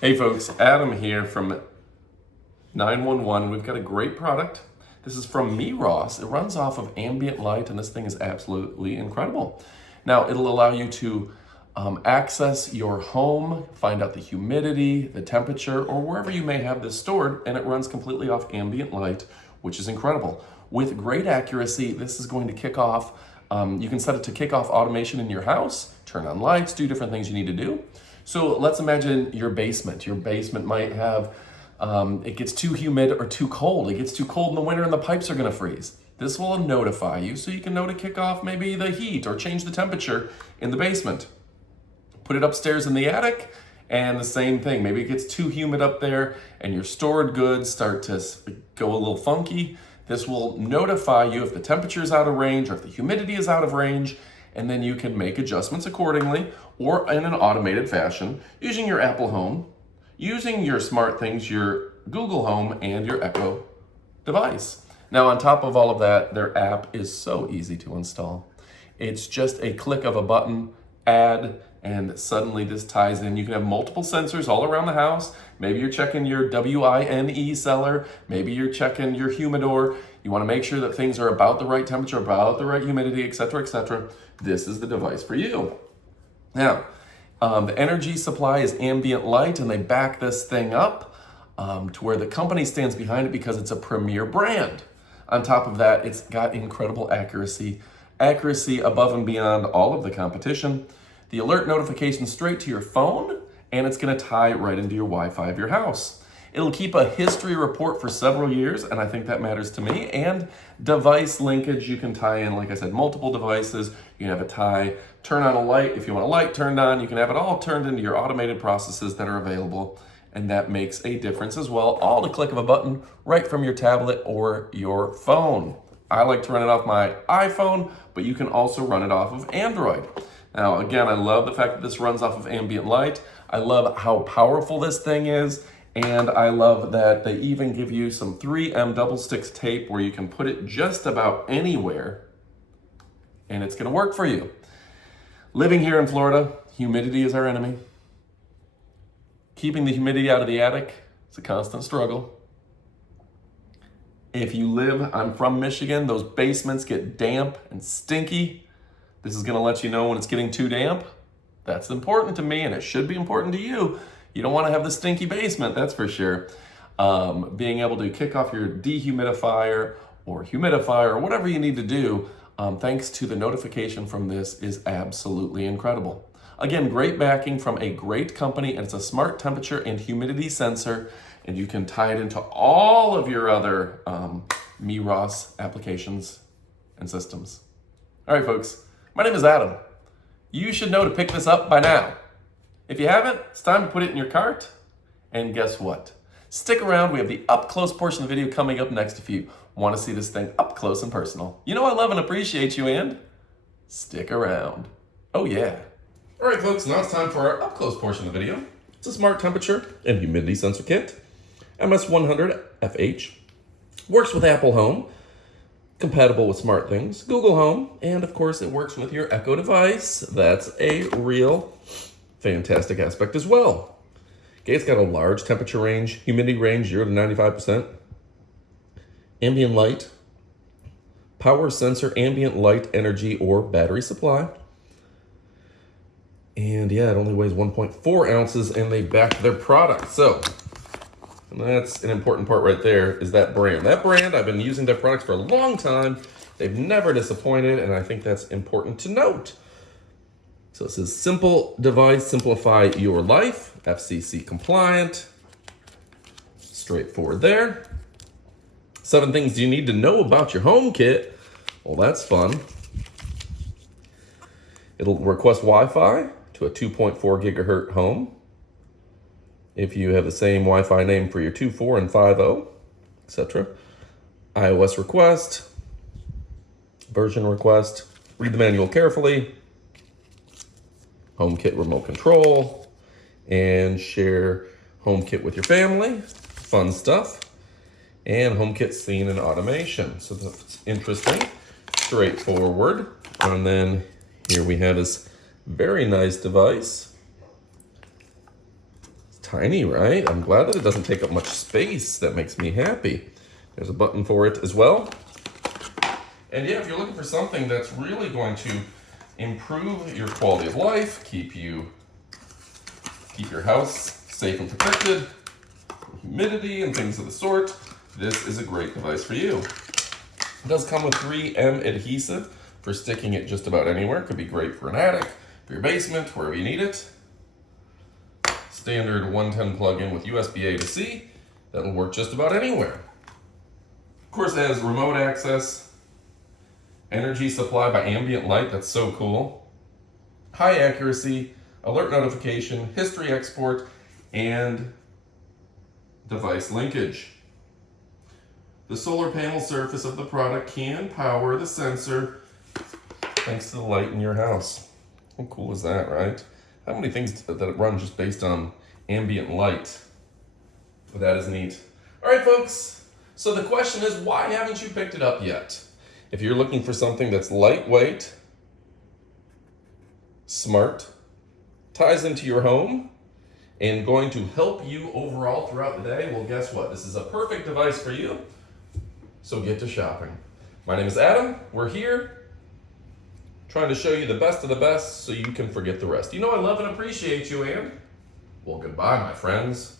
Hey folks, Adam here from 911. We've got a great product. This is from Meross. It runs off of ambient light, and this thing is absolutely incredible. Now, it'll allow you to access your home, find out the humidity, the temperature, or wherever you may have this stored, and it runs completely off ambient light, which is incredible. With great accuracy, this is going to kick off. You can set it to kick off automation in your house, turn on lights, do different things you need to do. So let's imagine your basement. Your basement might have, it gets too humid or too cold. It gets too cold in the winter and the pipes are gonna freeze. This will notify you so you can know to kick off maybe the heat or change the temperature in the basement. Put it upstairs in the attic and the same thing. Maybe it gets too humid up there and your stored goods start to go a little funky. This will notify you if the temperature is out of range or if the humidity is out of range, and then you can make adjustments accordingly or in an automated fashion using your Apple Home, using your smart things, your Google Home, and your Echo device. Now, on top of all of that, their app is so easy to install. It's just a click of a button, add, and suddenly this ties in. You can have multiple sensors all around the house. Maybe you're checking your WINE cellar. Maybe you're checking your humidor. You want to make sure that things are about the right temperature, about the right humidity, etc., etc. This is the device for you. Now, the energy supply is ambient light, and they back this thing up to where the company stands behind it because it's a premier brand. On top of that, it's got incredible accuracy above and beyond all of the competition. The alert notification straight to your phone, and it's going to tie right into your Wi-Fi of your house. It'll keep a history report for several years, and I think that matters to me. And device linkage, you can tie in, like I said, multiple devices. You can have a tie, turn on a light. If you want a light turned on, you can have it all turned into your automated processes that are available. And that makes a difference as well. All the click of a button right from your tablet or your phone. I like to run it off my iPhone, but you can also run it off of Android. Now, again, I love the fact that this runs off of ambient light. I love how powerful this thing is. And I love that they even give you some 3M double sticks tape where you can put it just about anywhere and it's gonna work for you. Living here in Florida, humidity is our enemy. Keeping the humidity out of the attic is a constant struggle. If you live, I'm from Michigan, those basements get damp and stinky. This is gonna let you know when it's getting too damp. That's important to me, and it should be important to you. You don't wanna have the stinky basement, that's for sure. Being able to kick off your dehumidifier or humidifier or whatever you need to do, thanks to the notification from this, is absolutely incredible. Again, great backing from a great company, and it's a smart temperature and humidity sensor, and you can tie it into all of your other Meross applications and systems. All right, folks, my name is Adam. You should know to pick this up by now. If you haven't, it's time to put it in your cart, and guess what? Stick around, we have the up close portion of the video coming up next if you want to see this thing up close and personal. You know I love and appreciate you, and stick around. Oh yeah. All right, folks, now it's time for our up close portion of the video. It's a smart temperature and humidity sensor kit. MS100FH. Works with Apple Home. Compatible with SmartThings, Google Home, and of course it works with your Echo device. That's a real fantastic aspect as well. Okay, it's got a large temperature range, humidity range 0 to 95%. Ambient light, power sensor, ambient light, energy, or battery supply. And yeah, it only weighs 1.4 ounces, and they back their product. So that's an important part right there, is that brand. That brand, I've been using their products for a long time. They've never disappointed, and I think that's important to note. So it says, simple device, simplify your life, FCC compliant. Straightforward there. 7 things you need to know about your home kit. Well, that's fun. It'll request Wi-Fi to a 2.4 gigahertz home. If you have the same Wi-Fi name for your 2.4 and 5.0, etc. iOS request, version request, read the manual carefully, HomeKit remote control, and share HomeKit with your family, fun stuff, and HomeKit scene and automation. So that's interesting, straightforward. And then here we have this very nice device. tiny, right? I'm glad that it doesn't take up much space. That makes me happy. There's a button for it as well. And yeah, if you're looking for something that's really going to improve your quality of life, keep your house safe and protected, humidity and things of the sort, this is a great device for you. It does come with 3M adhesive for sticking it just about anywhere. It could be great for an attic, for your basement, wherever you need it. Standard 110 plug-in with USB-A to C. That'll work just about anywhere. Of course, it has remote access, energy supply by ambient light. That's so cool. High accuracy, alert notification, history export, and device linkage. The solar panel surface of the product can power the sensor thanks to the light in your house. How cool is that, right? How many things that run just based on ambient light? But that is neat. All right, folks. So the question is, why haven't you picked it up yet? If you're looking for something that's lightweight, smart, ties into your home, and going to help you overall throughout the day, well, guess what? This is a perfect device for you. So get to shopping. My name is Adam. We're here trying to show you the best of the best so you can forget the rest. You know I love and appreciate you, and well, goodbye, my friends.